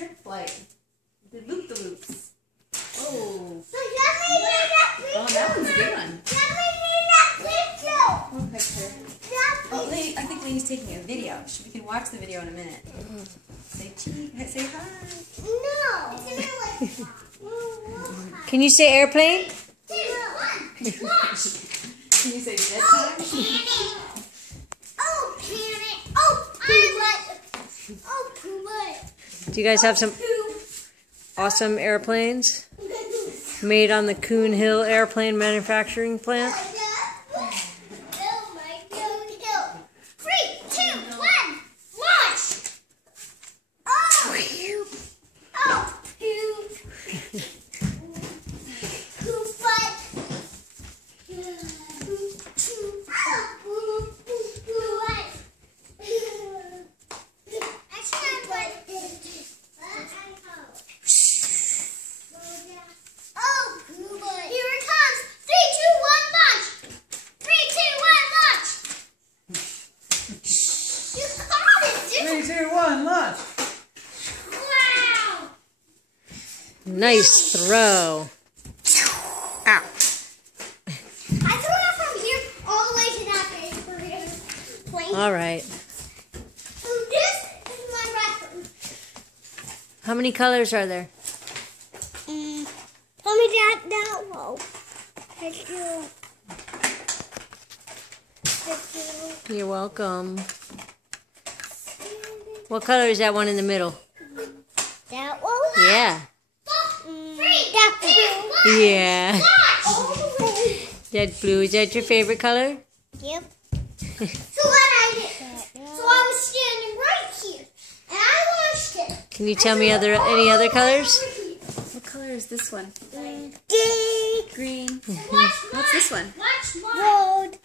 trick flight. The loop-the-loops. Oh. Oh, that one's a good one. What picture? Oh, I think Lainey's taking a video. We can watch the video in a minute. Say cheese. Say hi. No. Can you say airplane? 2, 1, watch. Can you say bedtime? Oh, panic. Oh, pilot. Oh, pilot. Do you guys have some awesome airplanes made on the Coon Hill Airplane Manufacturing Plant? Oh, my Coon Hill. 3, 2, 1, launch. Oh, poop. Oh, poop. Poop butt. Launch. Wow! Nice throw. Ow. I threw it from here all the way to that plane. All right. So this is my rifle. How many colors are there? Tell me that down low. Thank you. Thank you. You're welcome. What color is that one in the middle? That one? Yeah. 3, that blue. Yeah. That blue. Is that your favorite color? Yep. So what I did, so I was standing right here, and I launched it. Can you tell me any other colors? What color is this one? Green. What's this one? Gold.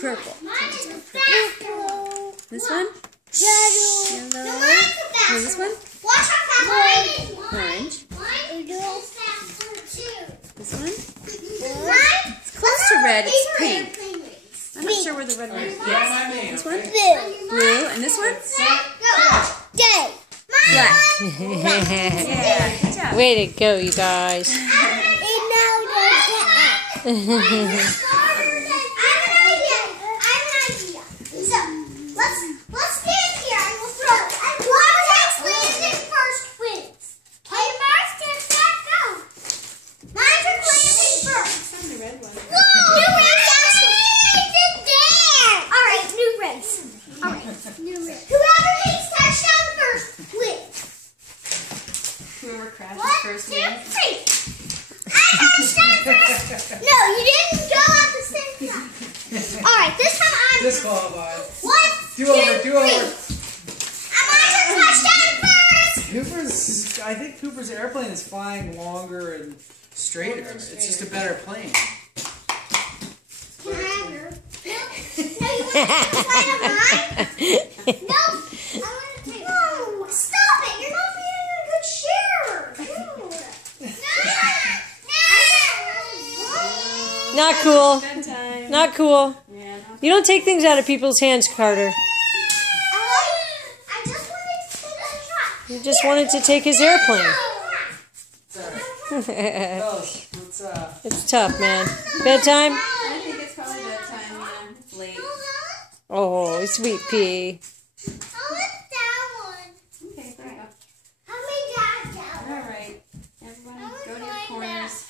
Purple. Mine is purple. This one? Yellow. Yellow. No, mine's faster. And this one? Watch how fast mine is. Orange. Mine is faster too. This one? Mine? It's close to red. It's pink. I'm not sure where the red one is. Yes. This one? Blue. Blue. And this one? Go. Day. Black. Yeah. Good job. Way to go, you guys. Whoever hits touchdown first wins. Whoever crashes 1, first 2, wins. 3. I touched first. No, you didn't go at the same time. All right, this time I'm Disqualified. 1, 2, Do over. 3. I'm on to touchdown first. I think Cooper's airplane is flying longer and straighter. It's just a better plane. Can I have yours? No, you want to fly to mine? No, I want to take. No, stop it! You're not being a good sharer. No. Not cool. Bedtime. Not cool. Yeah. You don't take things out of people's hands, Carter. I just wanted to take a shot. You just wanted to take his airplane. Sorry. What's It's tough, man. Bedtime? I think it's probably bedtime, yeah. It's late. Oh, sweet pea. I want that one. Okay, there you go. How many that one? Alright. Everyone go to your corners.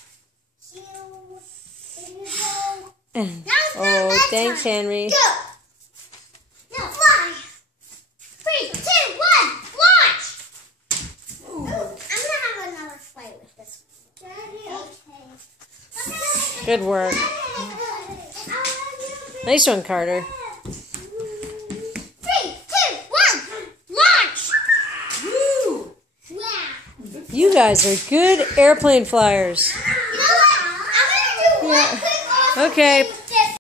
Oh, thanks, Henry. Go! Now fly! 3, 2, 1, launch! Ooh. I'm gonna have another flight with this one. Okay. Good work. Nice one, Carter. 3, 2, 1, launch! Woo! Wow. You guys are good airplane flyers. You know what? I'm gonna do one quick off. Okay.